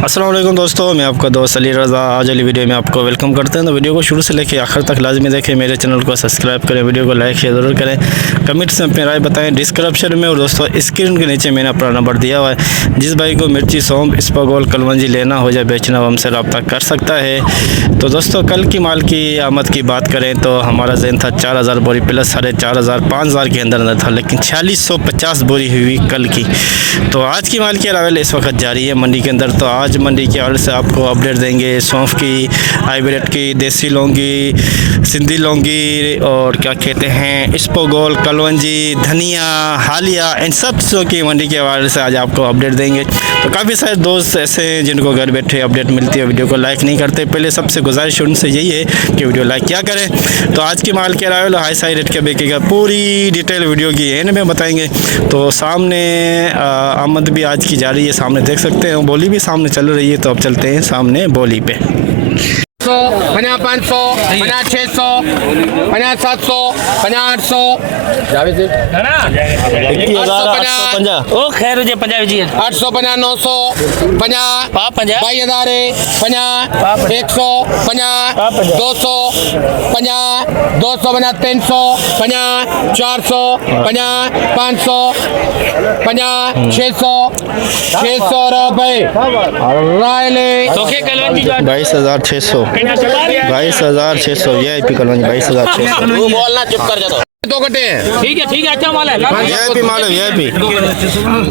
अस्सलाम वालेकुम दोस्तों, मैं आपका दोस्त अली रज़ा। आज वाली वीडियो में आपको वेलकम करते हैं। तो वीडियो को शुरू से लेकर आखिर तक लाजमी देखें। मेरे चैनल को सब्सक्राइब करें, वीडियो को लाइक शेयर ज़रूर करें, कमेंट्स में अपनी राय बताएं डिस्क्रिप्शन में। और दोस्तों स्क्रीन के नीचे मैंने अपना नंबर दिया हुआ है। जिस भाई को मिर्ची, सौंफ, इसबगोल, कलवंजी लेना हो या बेचना हो, हमसे रब्ता कर सकता है। तो दोस्तों कल की माल की आमद की बात करें तो हमारा जहन था 4000 बोरी प्लस 4500 5000 के अंदर था, लेकिन 4650 बोरी हुई कल की। तो आज की माल की अरावल इस वक्त जारी है मंडी के अंदर। तो आज मंडी के हवाले से आपको अपडेट देंगे सौंफ की, हाइब्रिड की, देसी लौंगी, सिंधी लौंगी और क्या कहते हैं इसबगोल, कलवंजी, धनिया, हालिया, इन सब चीज़ों की मंडी के हवाले से आज आपको अपडेट देंगे। तो काफ़ी सारे दोस्त ऐसे हैं जिनको घर बैठे अपडेट मिलती है, वीडियो को लाइक नहीं करते। पहले सबसे गुजारिश उनसे यही है कि वीडियो लाइक क्या करें। तो आज की माल के अरावल हाई साई रेट के बिकेगा, पूरी डिटेल वीडियो की एंड में बताएंगे। तो सामने आमद भी आज की जारी है, सामने देख सकते हैं, बोली भी सामने चल रही है। तो अब चलते हैं सामने बोली पे। 50, 500, 50, 600, 50, 700, 50, 800, 21,850 ओ खैर जे पंजाबी जी 850, 900, 50, पाप 50 22,000, 50, 100, 50, 200, 50, 250, 300, 50, 400, 50, 500, 50, 600, 600 रुपए रायले तो के कलवंजी जो 22,600 22,600 VIP कलवंजी 22,600 वो बोलना चुप कर जा। 2 घंटे हैं। ठीक है अच्छा माल है VIP माल है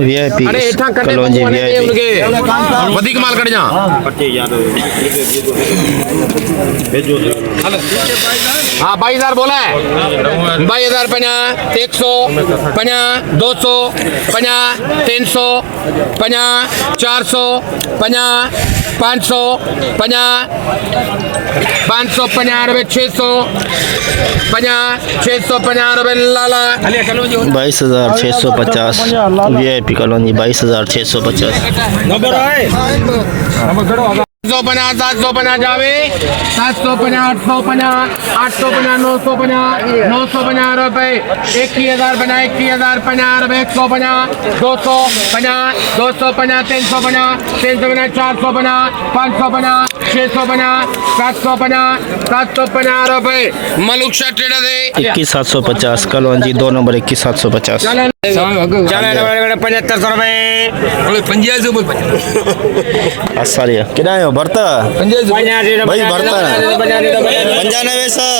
VIP अरे इतना करने को कलवंजी बोले VIP उनके वधिक माल कट जा। हाँ 22,000 बोला है। 22,000, 50, 100, 50, 200, 50, 300, 50, 400, 50, 500, 50, 550 रुपये, 600, 50, 650 रुपये लाला 22,650 VIP कलवंजी 22,650 750, 750 जावे 750, 850, 850, 950, 950 रुपये 21,000 बना 21,000 50 रुपये 150, 250, 250, 350, 350, 450, 550, 650, 750, 750 रुपये मलुक शाह ट्रेडर है 21,750 कलवंजी 2 नंबर 21,750 75 रुपये 85 आसारिया कितना है भरता भाई भरता 95 सर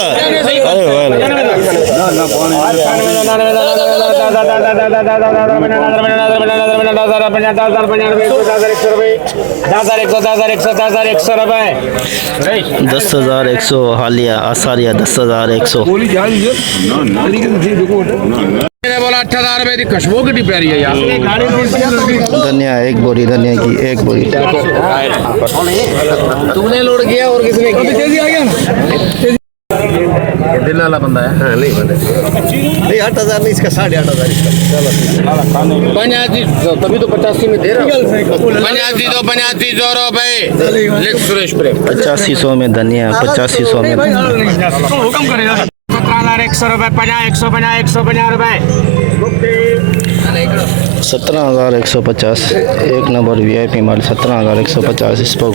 अरे 10,100 हालिया आसारिया 10,100 मैंने बोला 18,000 रुपये की खुशबू कितनी प्यारी है यार। धनिया एक बोरी, धनिया की एक बोरी तुमने लोड किया और किसने किया? दिल वाला बंदा है। हाँ, नहीं बंदा नहीं 8,000 नहीं, इसका 8,500 इसका 85 तभी तो 85 में दे रहा हूँ। 85 रुपये लिख सुरेश प्रेम 8500 में धनिया 8500 में हुक्म करेगा 17,100 रुपये 50 150 रुपये 17,150 एक नंबर VIP माल 17,150 इस पर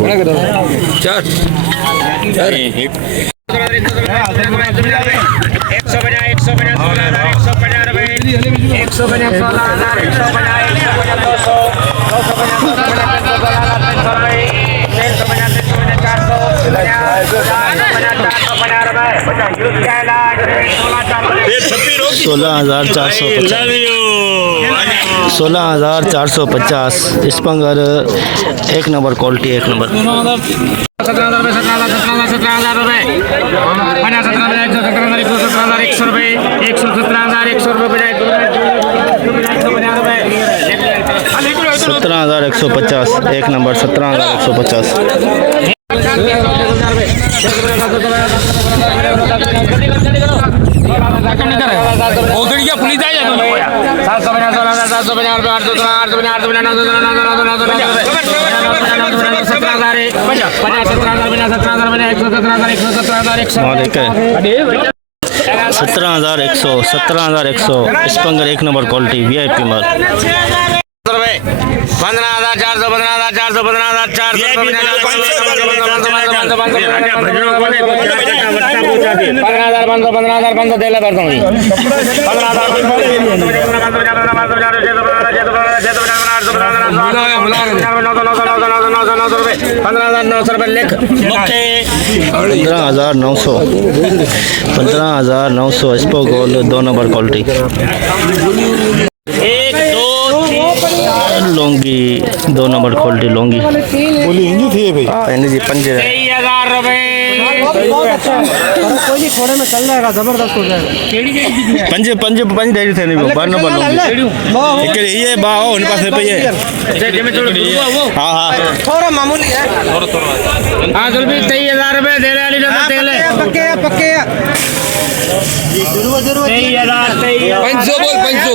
16,450 स्पंगर एक नंबर क्वालिटी एक नंबर 17,000 रुपये 117,100 रुपये 117,100 रुपये 17,150 एक नंबर 17,150 17,100 17,100 स्पंगर एक नंबर क्वालिटी VIP माल 15,400 15,400 15,500 दे ले करता हूँ 15,900 रुपये लिख 15,900 15,900 expo gold 2 number quality 1 2 Laungi 2 number quality Laungi बोली इंजू थी भाई यानी जी पंजे 23,000 रुपए कोई थोड़े में चल जाएगा जबरदस्त हो जाएगा पंजे पंजे पंज डेरी थे नहीं 12 नंबर लौंगी एक ये बाओ उन पास पे ये हां हां थोड़ा मामूली है हाँ जल्दी 23,000 रुपये दे ले अली दादा दे ले पक्के पक्के 500 बोल 500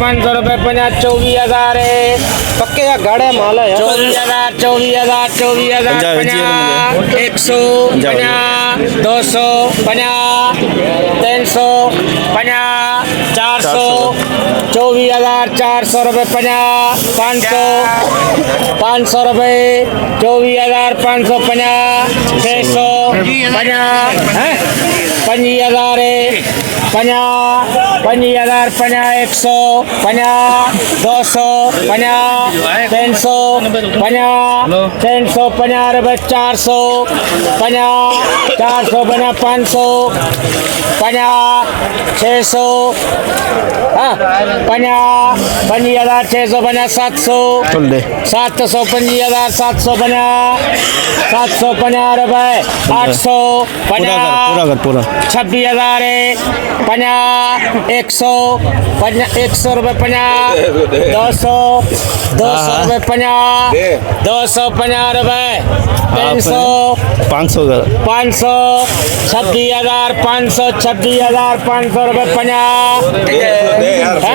500 रुपये 24,000 है पक्के या गाड़े माल है 24,000 100 200 300 400 24,400 रुपये 500 रुपये 24,550 600 50,000 50,000 100 200 300 350 रुपये 400 500 600 50,600 700 चल दे 750,000 750 रुपये 800 पूरा कर 26,000 100 रुपये 200 रुपये 250 रुपये 300 500 कर 500 26,500 रुपये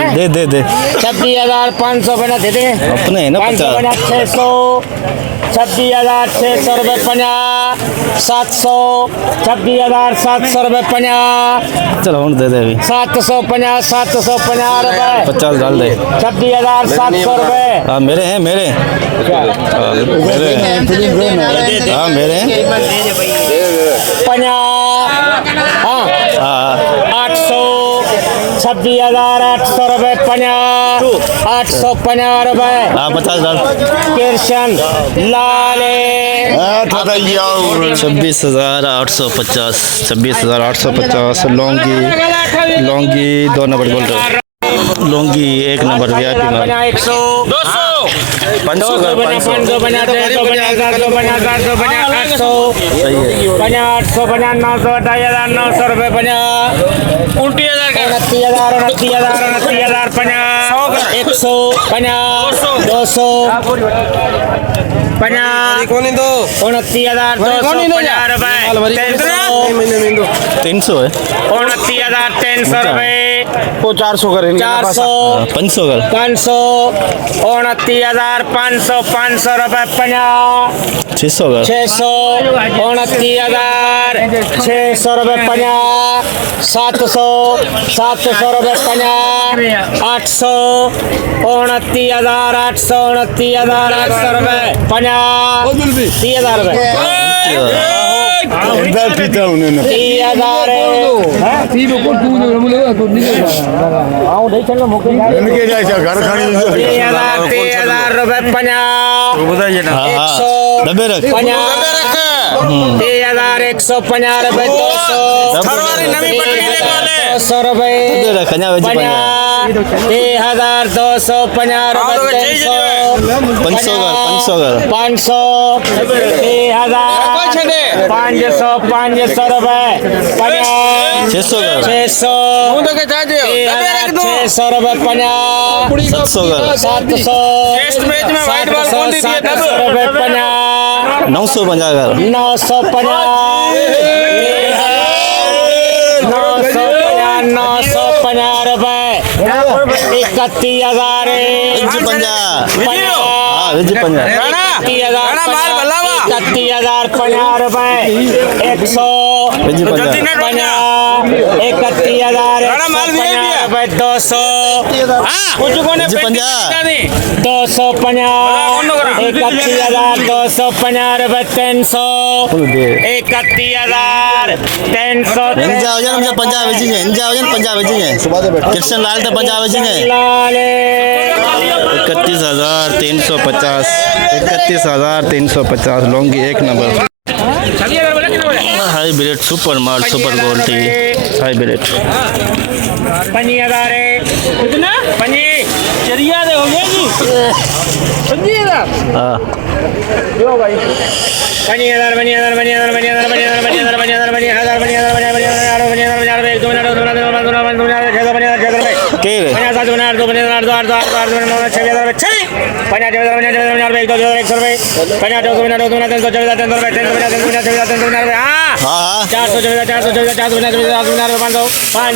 50 दे 26,500 बना दे देंगे अपने है ना 500 बना 600 26,600 रुपये 700 26,700 रुपये चलो हम दे दे अभी 750 रुपये 50 डाल दे 26,700 रुपये हाँ मेरे हैं मेरे हाँ मेरे हैं 50 हाँ हाँ 800 26,800 रुपये 850 रुपये हाँ 50 डाल कृष्ण लाले 26,850 26,850 लौंगी 2 नंबर गोल्ड लौंगी 1 नंबर वीआईपी माल 100 200 500 कर 500 बना 300 बना 700 बना 700 बना 800 सही है बना 800 बना 900 2,900 रुपये बना 29,000 29,000 बना 100 बना 200 बना 29,250 रुपये 300 है 29,300 रुपये वो 400 करेंगे 400 500 कर 500 29,500 रुपये 600 कर 600 29,600 रुपये 700 रुपये 800 29,800 रुपये 30,000 रुपये पीता उन्होंने 30,000 इनके जैसा घर खड़ी 30,000 रुपये 50 डब्बे रख 30,150 रुपये 200 रुपये डब्बे रख कन्या वेज 30,250 रुपये 500 कर 500 500 रुपये 600 कर 600 600 रुपये 700 कर 700 रुपये 950 कर 950 रुपये 31,000 इंच 50 हाँ इंच 50 31,050 रुपये 100 जी 50 31,000 200 कुछ कोने जी 50 250 31,250 रुपए 300 31,300 इंजा हो जाए मुझे 50 बेचेंगे इंजा हो जाए 50 बेचेंगे कृष्ण लाल तो 50 बेचेंगे 31,350 31,350 लौंगी एक नंबर हाई ब्रेड सुपर माल सुपर क्वालिटी हाई ब्रेड 50,000 कितना पंजी चरिया दे हो गया जी 50,000 हाँ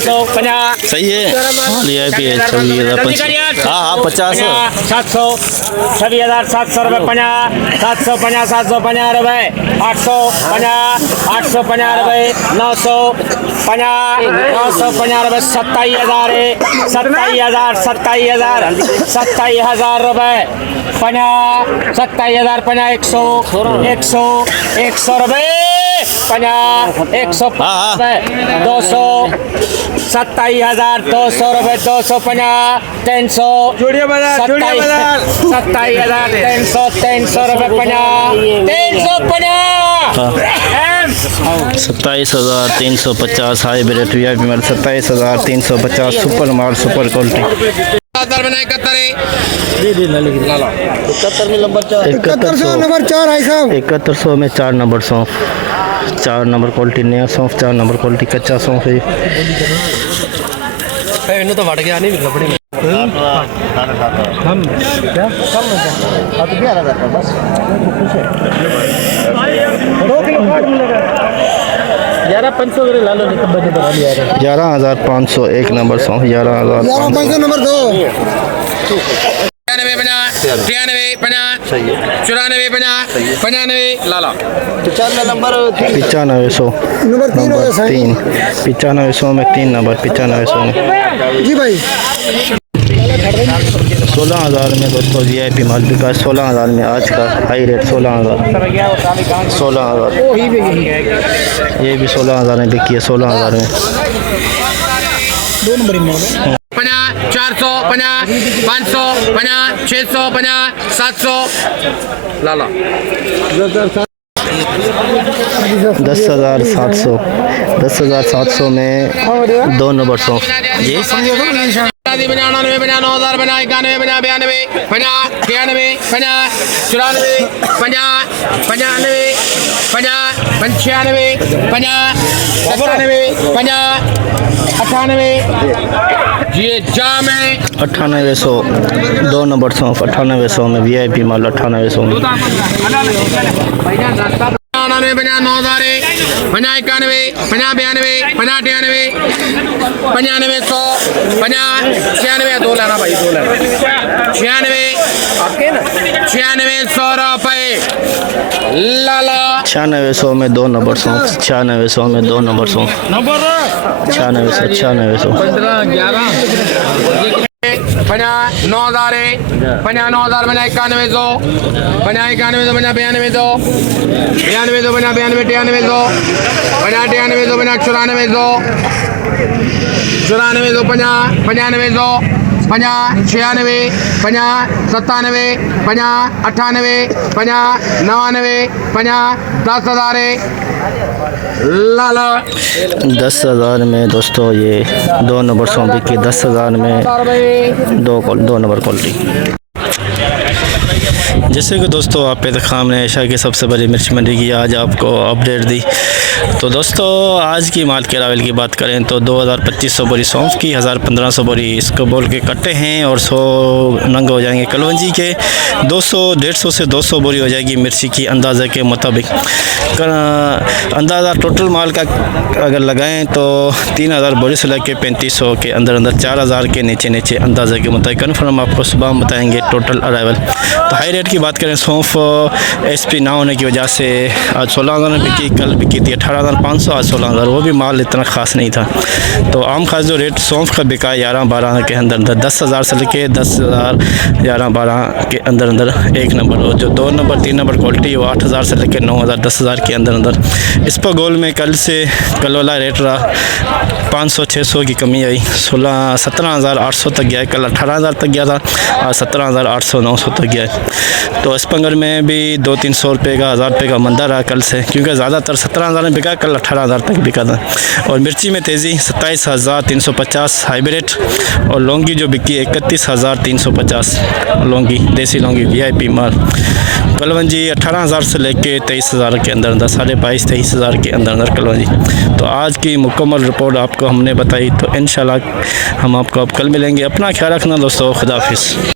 450 सही है लिया भी है 26,000 हाँ हाँ 50 700 26,700 रुपये 50 750 रुपये 850 850 रुपये 950 950 रुपये 27,000 27,000 रुपये 50 27,000 100 100 रुपये 50 100 रुपये 200 27,200 रुपये 250 300 27,300 रुपये 27,350 हाई ब्रेड VIP माल 27,350 सुपर माल सुपर क्वालिटी 7100 में 4 नंबर सौंफ 4 नंबर क्वालिटी नया सौंफ 4 नंबर क्वालिटी कच्चा सौंफ है तो बढ़ गया नहीं लपड़ी में हम क्या कम है अब 11,000 का बस 2 किलो काट मिलेगा 11,500 करे ला लो निकल बजे बना लिया 11,500 एक नंबर सौंफ 11,500 नंबर 2 93 50 94 50 लाला 9500 नंबर 3 हो गया 9500 में 3 नंबर 9500 में जी भाई 16,000 में दोस्तों VIP माल बिका 16,000 में आज का हाई रेट 16,000 ये भी 16,000 में बिकी है 16,000 में 2 नंबर में 400 500 600 700 लाला 10,700 में 2 नंबर सौंफ जी 99 9,000 91 92 50 93 50 94 50 95 50 95 50 98 ये जाम है 9800 2 नंबर सौंफ 9800 में VIP माल 9800 में 99 50 9,000 50 91 50 92 50 93 95 100 50 96 2 लेना भाई 2 लेना 96 आपके ना 9600 रुपये लाला 9600 में 2 नंबर सौंफ 9600 में 2 नंबर सौंफ 9600 50 9,000 50 9,000 50 91 50 91 50 92 92 50 92 93 50 93 50 94 94 50 95 50 96 50 97 50 98 50 99 50 10,000 लाला 10,000 में दोस्तों ये 2 नंबर सौंफ बिकी 10,000 में 2 नंबर क्वालिटी जैसे कि दोस्तों आप पे हमने एशिया की सबसे बड़ी मिर्च मंडी की आज आपको अपडेट दी। तो दोस्तों आज की माल के रावल की बात करें तो 2,2500 बोरी सौंफ की 1,500 बोरी इसको बोल के कट्टे हैं और 100 नंग हो जाएंगे कलवंजी के 200 150 से 200 बोरी हो जाएगी मिर्ची की अंदाज़े के मुताबिक। अंदाज़ा टोटल माल का अगर लगाएं तो 3,000 बोरी से लेकर 3,500 के अंदर 4,000 के नीचे अंदाज़े के मुताबिक कन्फर्म आपको सुबह बताएंगे टोटल अराइवल। तो हाई रेट रेट की बात करें सौंफ SP ना होने की वजह से आज 16,000 में बिकी, कल बिकी थी 18,500, आज 16,000, वो भी माल इतना ख़ास नहीं था। तो आम खास जो रेट सौंफ का बिका 11-12 के अंदर अंदर, 10,000 से लेके 10,000 11-12 के अंदर अंदर एक नंबर, और जो 2 नंबर 3 नंबर क्वालिटी है वो 8,000 से लेकर 9,000 10,000 के अंदर अंदर। इस पर गोल में कल वाला रेट रहा 500-600 की कमी आई, 17,800 तक गया है, कल 18,000 तक गया था, आज 17,800-900 तक गया है। तो इसपंगर में भी 200-300 रुपये का 1,000 रुपये का मंदा रहा कल से, क्योंकि ज़्यादातर 17,000 में बिका, कल 18,000 तक बिका था। और मिर्ची में तेज़ी 27,350 हाइब्रिड, और लौंगी जो बिकी 31,350 लौंगी, देसी लौंगी VIP माल। कलवंजी 18,000 से लेके 23,000 के अंदर अंदर, 22,500-23,000 के अंदर अंदर कलवंजी। तो आज की मुकम्मल रिपोर्ट आपको हमने बताई, तो इंशाल्लाह हम आपको अब कल मिलेंगे। अपना ख्याल रखना दोस्तों, खुदा हाफिज़।